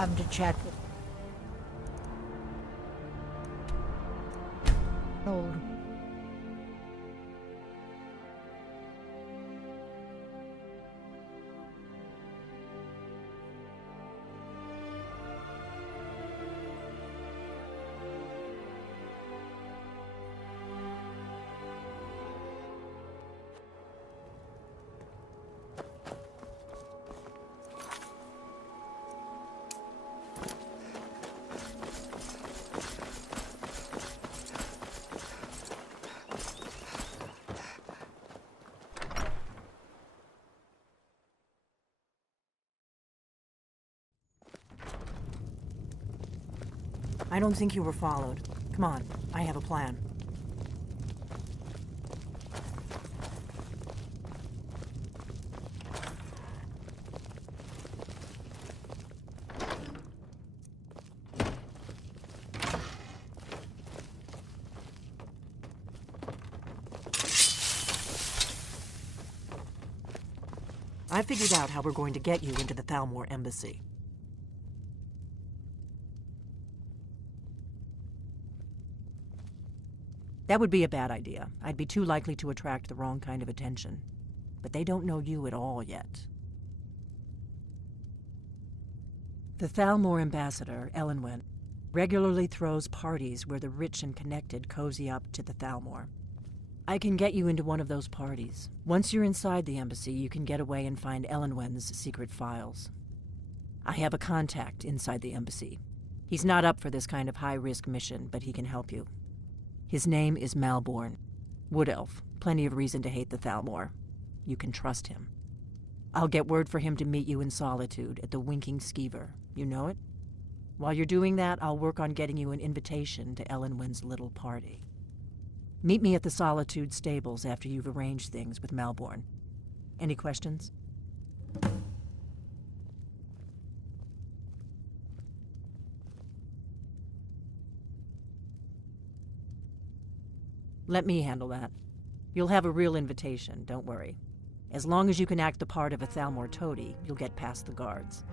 come to chat with old. I don't think you were followed. Come on, I have a plan. I figured out how we're going to get you into the Thalmor embassy. That would be a bad idea. I'd be too likely to attract the wrong kind of attention. But they don't know you at all yet. The Thalmor ambassador, Elenwen, regularly throws parties where the rich and connected cozy up to the Thalmor. I can get you into one of those parties. Once you're inside the embassy, you can get away and find Elenwen's secret files. I have a contact inside the embassy. He's not up for this kind of high-risk mission, but he can help you. His name is Malborn. Wood Elf. Plenty of reason to hate the Thalmor. You can trust him. I'll get word for him to meet you in Solitude at the Winking Skeever. You know it? While you're doing that, I'll work on getting you an invitation to Elenwen's little party. Meet me at the Solitude stables after you've arranged things with Malborn. Any questions? Let me handle that. You'll have a real invitation, don't worry. As long as you can act the part of a Thalmor toady, you'll get past the guards.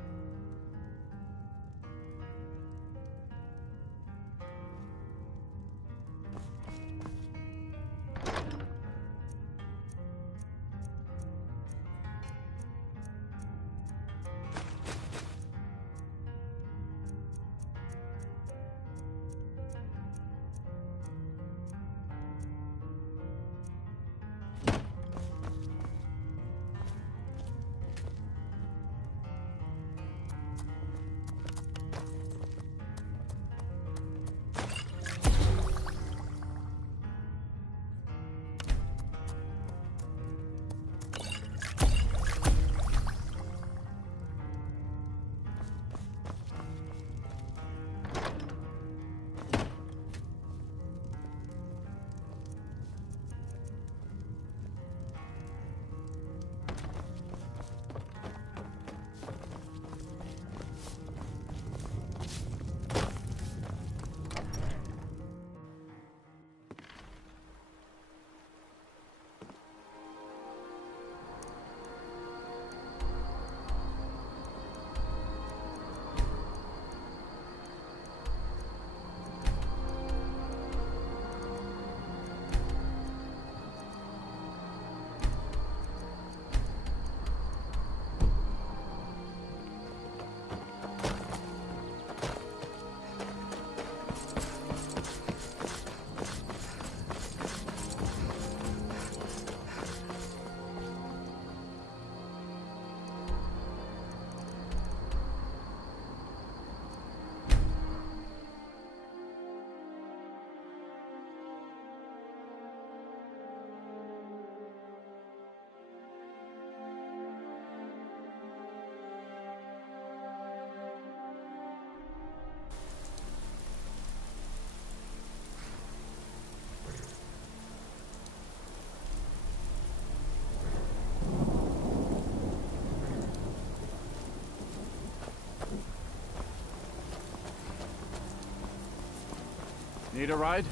Need a ride?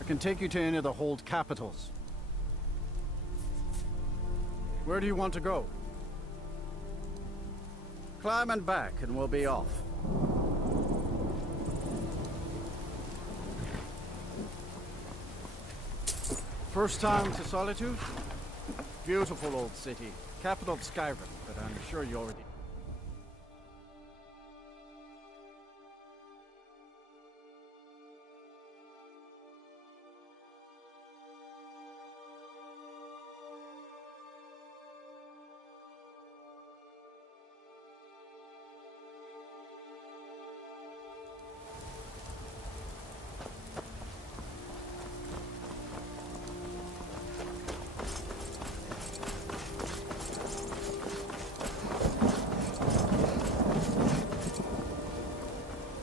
I can take you to any of the hold capitals. Where do you want to go? Climb and back and we'll be off. First time to Solitude? Beautiful old city. Capital of Skyrim, but I'm sure you already...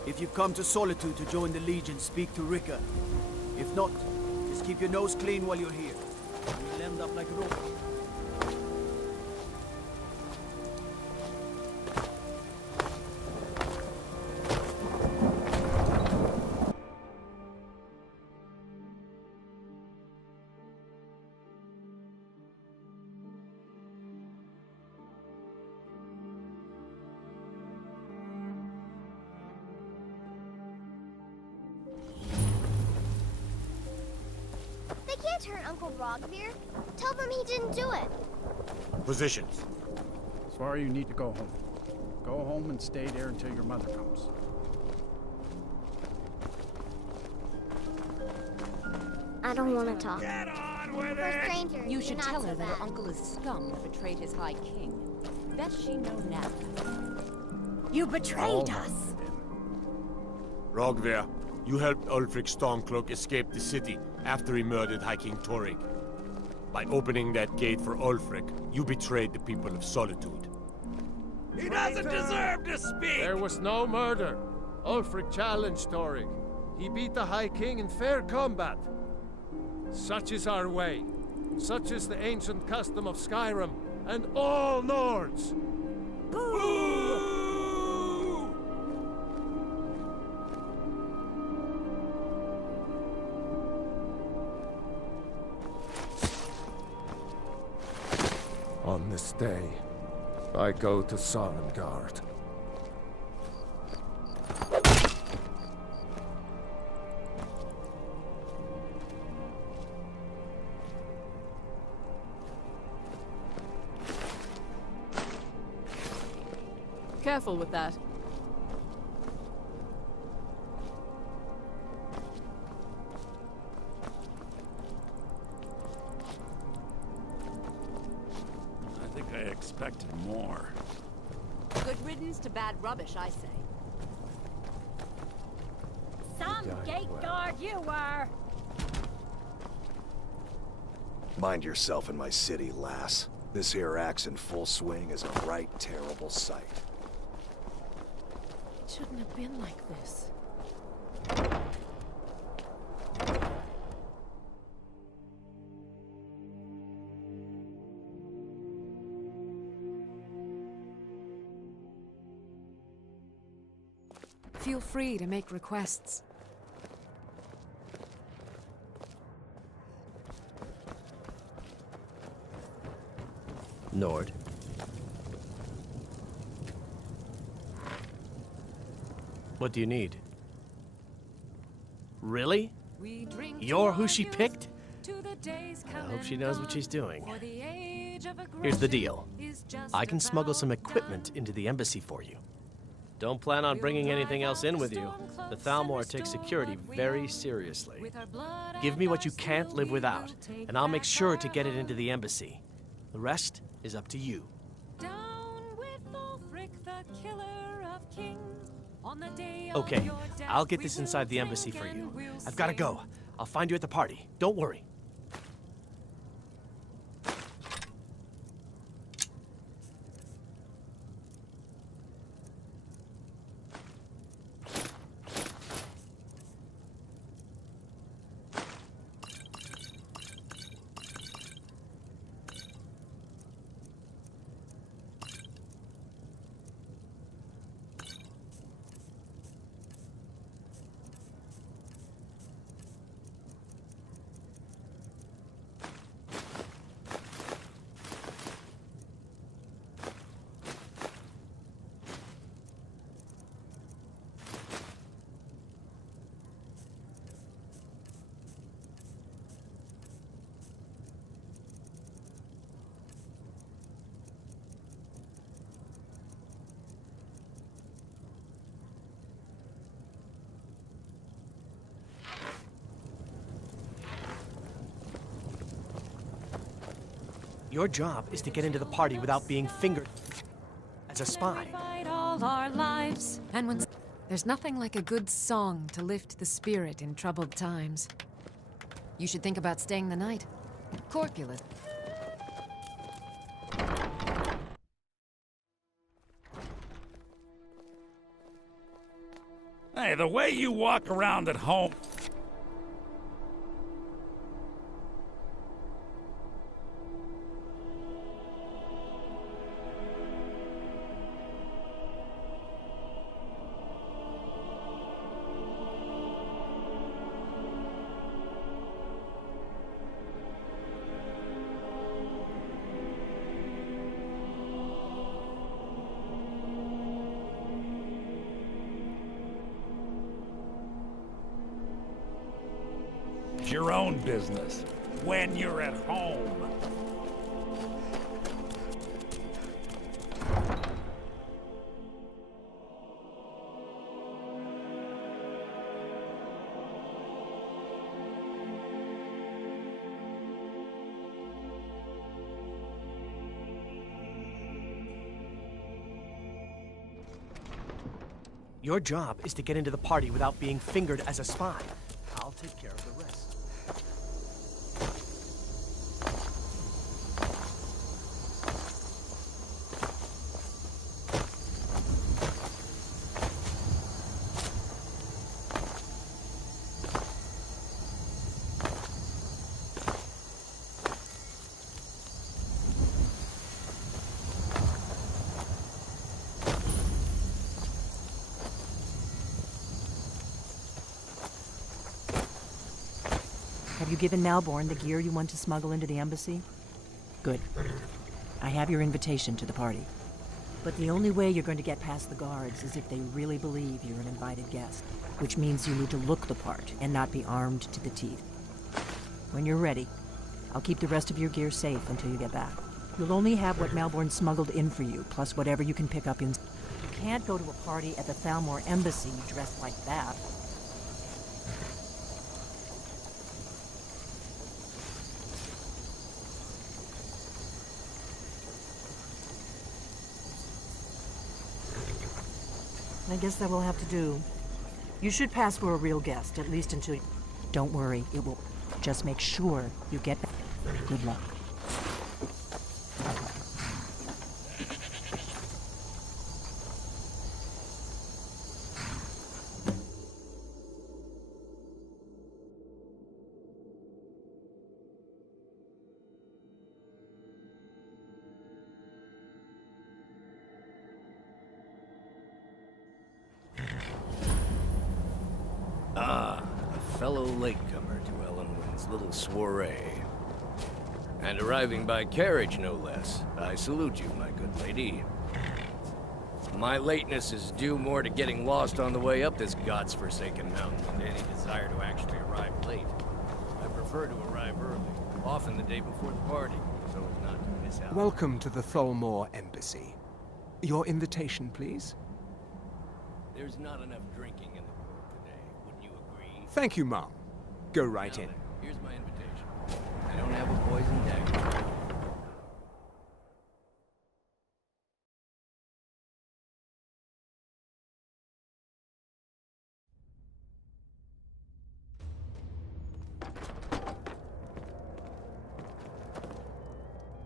If you've come to Solitude to join the Legion, speak to Rika. If not, just keep your nose clean while you're here. You'll end up like Rook. They can't hurt Uncle Rogvir. Tell them he didn't do it. Positions. Sorry, you need to go home. Go home and stay there until your mother comes. I don't want to talk. Get on with For it! strangers, You should not tell so her that her bad. uncle is scum that betrayed his high king. Best she know now. You betrayed All us! Rogver, you helped Ulfric Stormcloak escape the city after he murdered High King Torrig. By opening that gate for Ulfric, you betrayed the people of Solitude. He doesn't deserve to speak! There was no murder. Ulfric challenged Torrig. He beat the High King in fair combat. Such is our way. Such is the ancient custom of Skyrim and all Nords. On this day, I go to Sorengard. Careful with that. I think I expected more. Good riddance to bad rubbish, I say. Some gate guard you were! Mind yourself in my city, lass. This here axe in full swing is a right terrible sight. It shouldn't have been like this. Feel free to make requests. Nord. What do you need? Really? You're who she picked? I hope she knows what she's doing. Here's the deal. I can smuggle some equipment into the embassy for you. Don't plan on bringing anything else in with you. The Thalmor takes security very seriously. Give me what you can't live without, and I'll make sure to get it into the embassy. The rest is up to you. Okay, I'll get this inside the embassy for you. I've got to go. I'll find you at the party. Don't worry. Your job is to get into the party without being fingered as a spy. All our lives. And when there's nothing like a good song to lift the spirit in troubled times. You should think about staying the night. Corpulent. Hey, the way you walk around at home... your own business when you're at home. Your job is to get into the party without being fingered as a spy. I'll take care of the rest. Have you given Malborn the gear you want to smuggle into the embassy? Good. I have your invitation to the party. But the only way you're going to get past the guards is if they really believe you're an invited guest, which means you need to look the part and not be armed to the teeth. When you're ready, I'll keep the rest of your gear safe until you get back. You'll only have what Malborn smuggled in for you, plus whatever you can pick up in... You can't go to a party at the Thalmor embassy dressed like that. I guess that will have to do. You should pass for a real guest, at least until... Don't worry, it will. Just make sure you get... Good luck. Ah, a fellow latecomer to Ellenwyn's little soiree. And arriving by carriage, no less. I salute you, my good lady. My lateness is due more to getting lost on the way up this god's-forsaken mountain than to any desire to actually arrive late. I prefer to arrive early, often the day before the party, so as not to miss out. Welcome to the Thalmor Embassy. Your invitation, please? There's not enough drinking in the world today, wouldn't you agree? Thank you, Mom. Go right in. Then, here's my invitation. I don't have a poison dagger.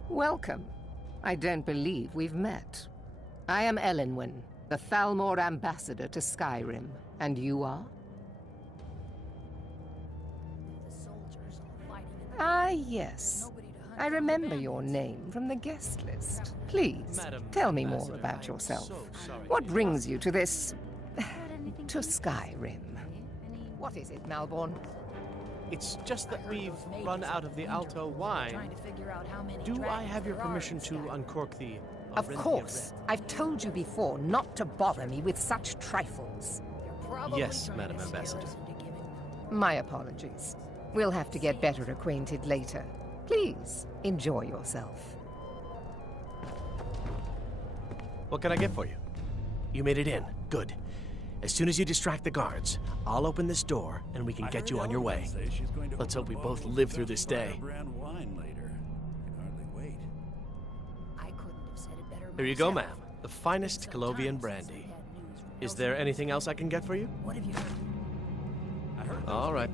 Welcome. I don't believe we've met. I am Elenwen, the Thalmor ambassador to Skyrim. And you are? Ah, yes. I remember your name from the guest list. Please, tell me more about yourself. What brings you to this... to Skyrim? What is it, Malborn? It's just that we've run out of the Alto wine. Do I have your permission to uncork the... Of course. I've told you before not to bother me with such trifles. Yes, Madam Ambassador. My apologies. We'll have to get better acquainted later. Please, enjoy yourself. What can I get for you? You made it in. Good. As soon as you distract the guards, I'll open this door and we can get you on your way. Let's hope we both live through this day. Here you go, ma'am. The finest Colovian brandy. Is there anything else I can get for you? What have you heard? All right.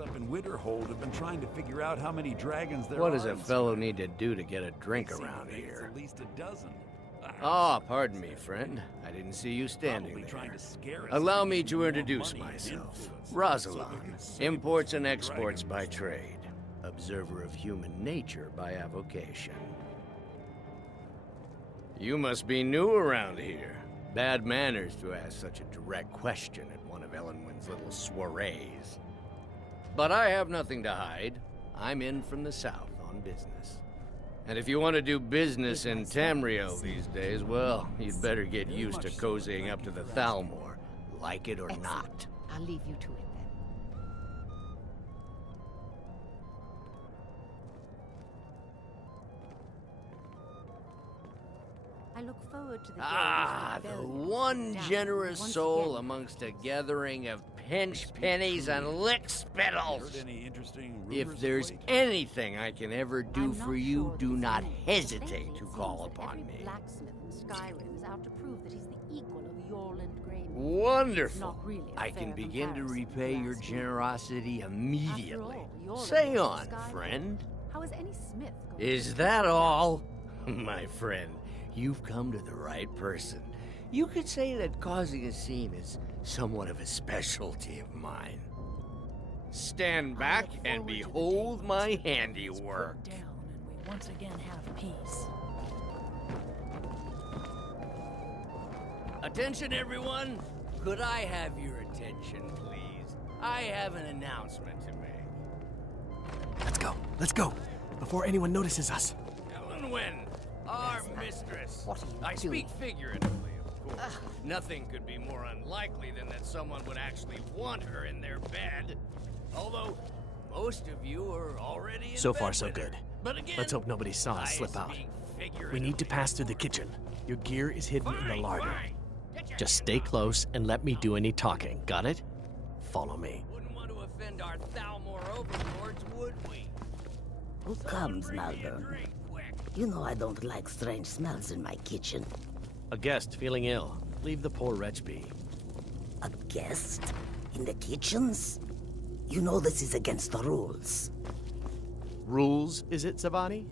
Up in Winterhold have been trying to figure out how many dragons there are. What does a fellow need to do to get a drink around here? At least a dozen. Ah, pardon me, friend. I didn't see you standing there. Allow me to introduce myself. Rosalind, imports and exports by trade. Observer of human nature by avocation. You must be new around here. Bad manners to ask such a direct question at one of Elenwen's little soirees. But I have nothing to hide. I'm in from the south on business. And if you want to do business in Tamriel these days, well, you'd better get used to cozying up to the Thalmor, like it or not. I'll leave you to it then. I look forward to the the one generous soul amongst a gathering of pinch pennies and lick spittles. If there's anything I can ever do for you, do not hesitate to call upon me. Blacksmith in Skyrim is out to prove that he's the equal of Yorland Grey. Wonderful. I can begin to repay your generosity immediately. Say on, friend. How is any smith going? Is that all? My friend, you've come to the right person. You could say that causing a scene is somewhat of a specialty of mine. Stand back and behold my handiwork. Down and we once again have peace. Attention, everyone. Could I have your attention, please? I have an announcement to make. Let's go. Let's go. Before anyone notices us. Elenwen, our mistress. I speak figuratively, of course. Nothing could be more unlikely than that someone would actually want her in their bed. Although, most of you are already in So bed far, so with her. good. But again, Let's hope nobody saw us I slip out. speak We need to pass through the kitchen. Your gear is hidden in the larder. fine. Just stay close and let me do any talking. Got it? Follow me. Wouldn't want to offend our Thalmor overlords, would we? Who comes, Malvern? You know I don't like strange smells in my kitchen. A guest feeling ill. Leave the poor wretch be. A guest? In the kitchens? You know this is against the rules. Rules, is it, Savani?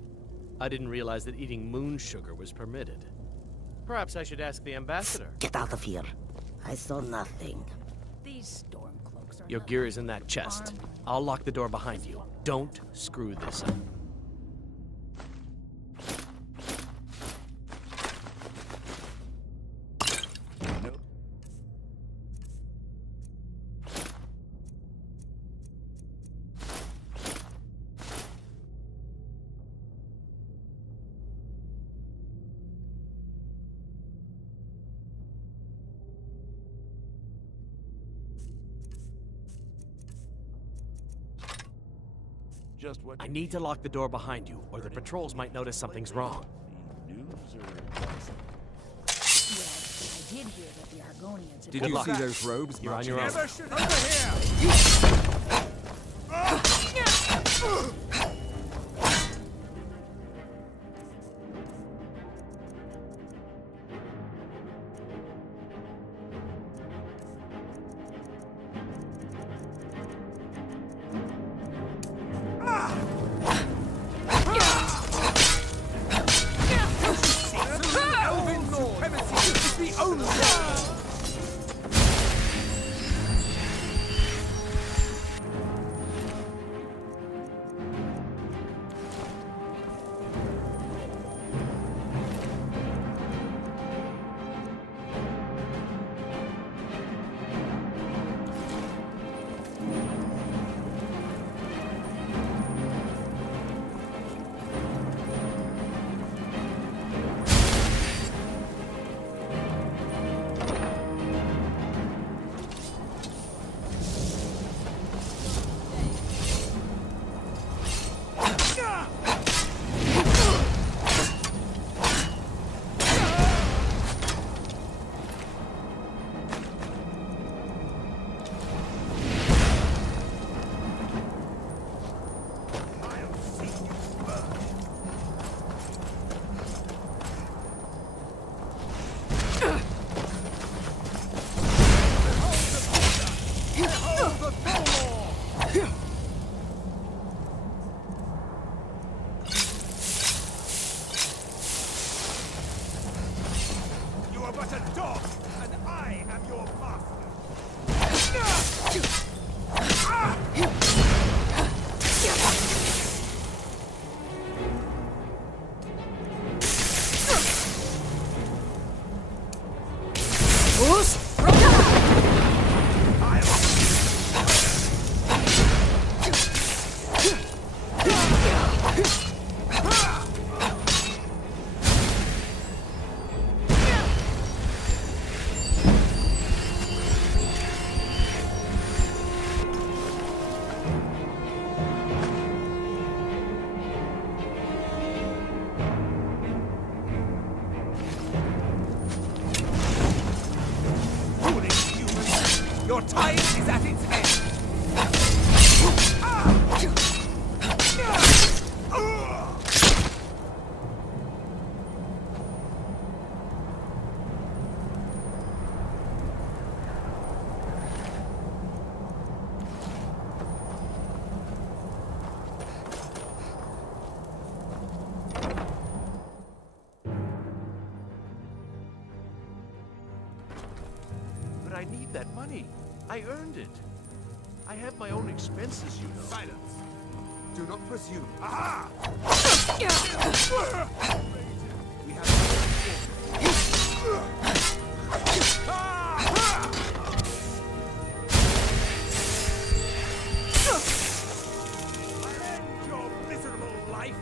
I didn't realize that eating moon sugar was permitted. Perhaps I should ask the ambassador. Get out of here. I saw nothing. These stormcloaks are Your gear is in that chest. I'll lock the door behind you. Don't screw this up. Just what I need to lock the door behind you, or the patrols might notice something's wrong. news or I did hear that the Argonians... Did you see those robes? You're on your own. need that money. I earned it. I have my own expenses, you know. Silence! Do not presume. Aha! We have Your miserable life!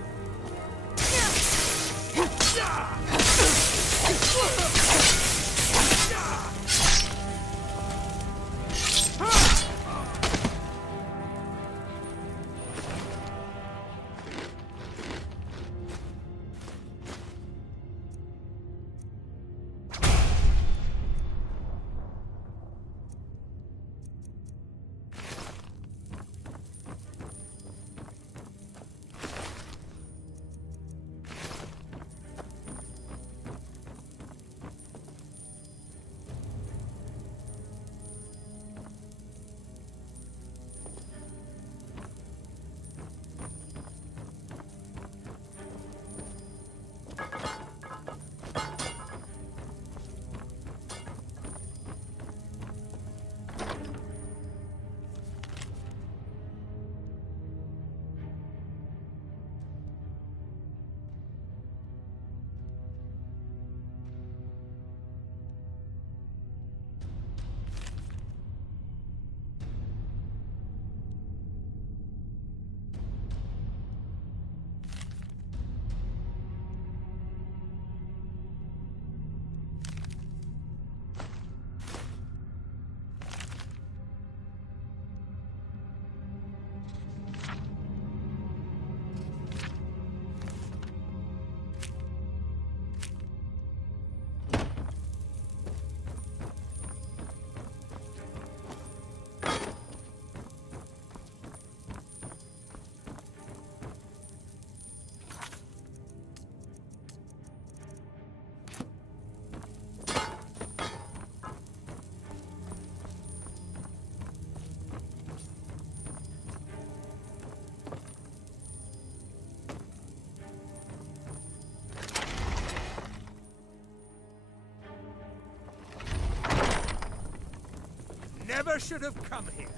Never should have come here.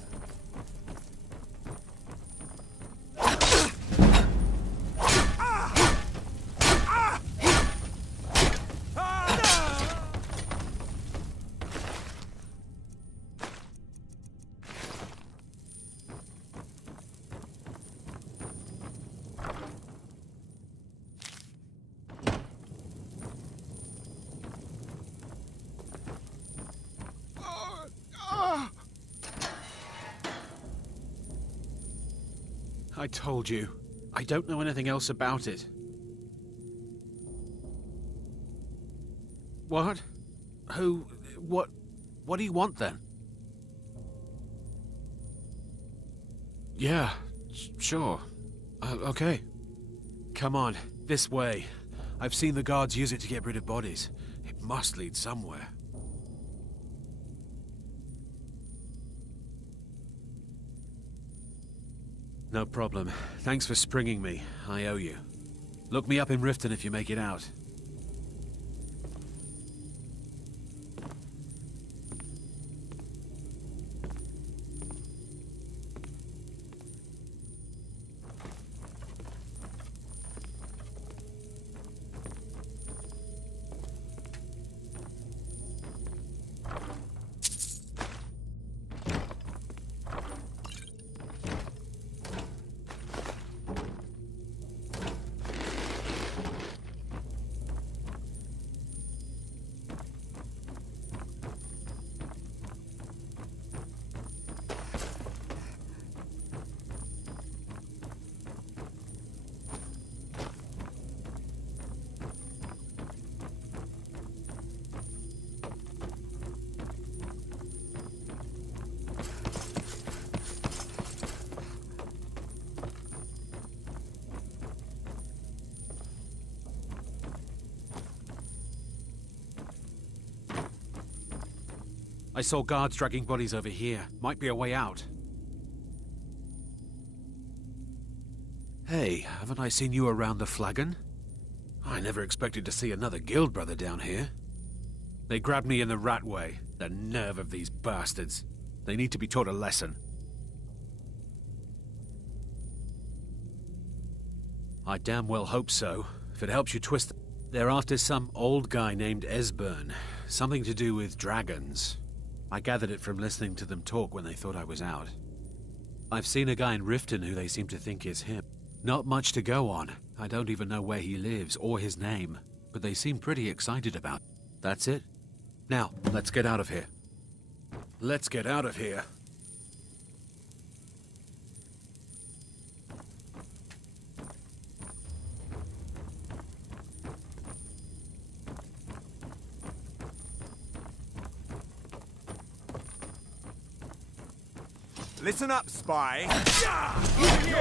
I told you. I don't know anything else about it. What? Who? What do you want then? Yeah, sure. Okay. Come on, this way. I've seen the guards use it to get rid of bodies. It must lead somewhere. No problem. Thanks for springing me. I owe you. Look me up in Riften if you make it out. I saw guards dragging bodies over here. Might be a way out. Hey, haven't I seen you around the flagon? I never expected to see another guild brother down here. They grabbed me in the rat way. The nerve of these bastards. They need to be taught a lesson. I damn well hope so. If it helps you twist... They're after some old guy named Esbern. Something to do with dragons. I gathered it from listening to them talk when they thought I was out. I've seen a guy in Riften who they seem to think is him. Not much to go on. I don't even know where he lives or his name. But they seem pretty excited about it. That's it. Now, let's get out of here. Let's get out of here. Listen up, spy. Damn you!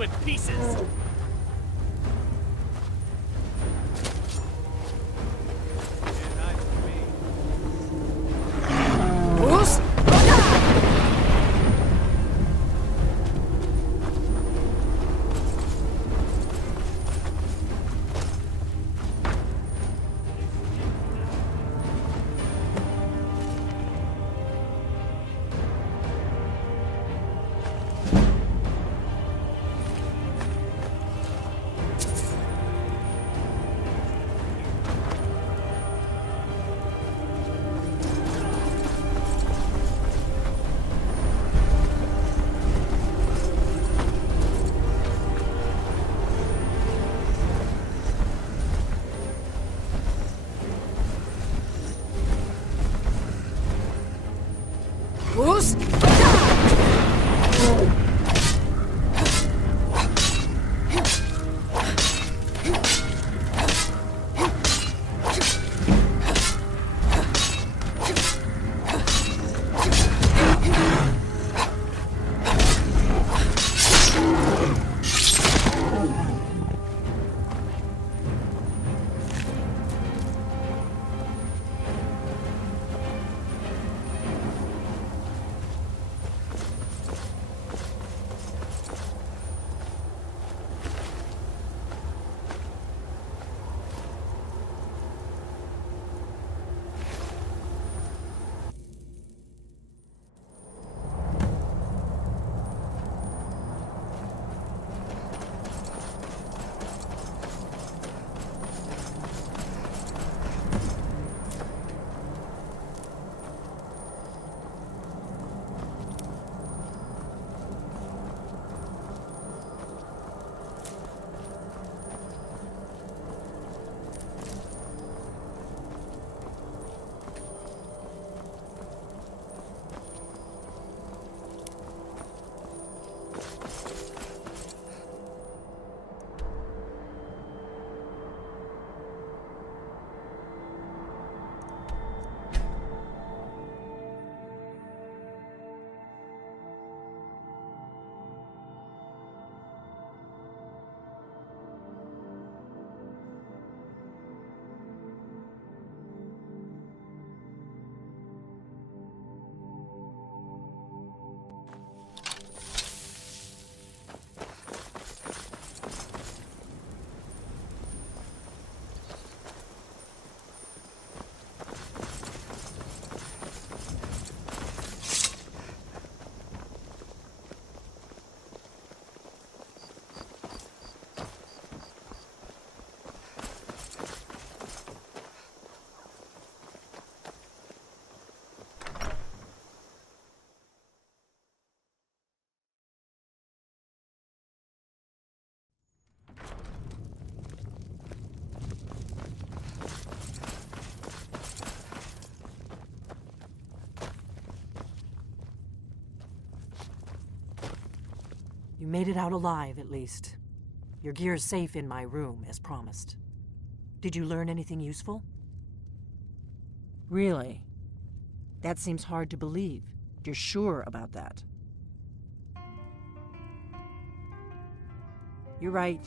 In pieces. You made it out alive, at least. Your gear's safe in my room, as promised. Did you learn anything useful? Really? That seems hard to believe. You're sure about that? You're right.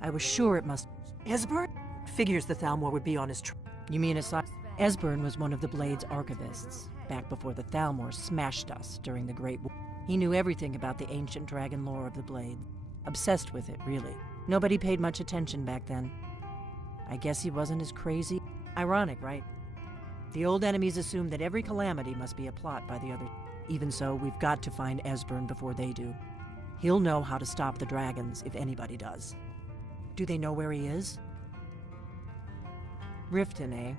I was sure it must... Esbern? Figures the Thalmor would be on his You mean aside... Esbern was one of the Blade's archivists, back before the Thalmor smashed us during the Great War. He knew everything about the ancient dragon lore of the Blade. Obsessed with it, really. Nobody paid much attention back then. I guess he wasn't as crazy. Ironic, right? The old enemies assumed that every calamity must be a plot by the other. Even so, we've got to find Esbern before they do. He'll know how to stop the dragons, if anybody does. Do they know where he is? Riften, eh?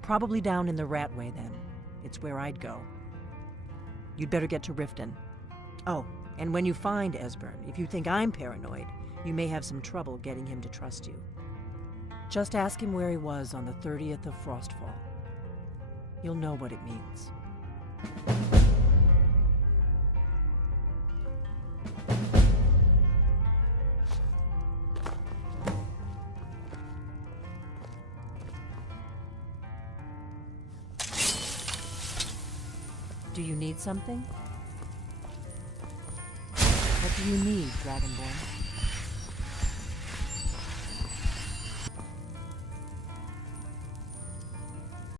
Probably down in the Ratway, then. It's where I'd go. You'd better get to Riften. Oh, and when you find Esbern, if you think I'm paranoid, you may have some trouble getting him to trust you. Just ask him where he was on the 30th of Frostfall. You'll know what it means. Do you need something? What do you need, Dragonborn?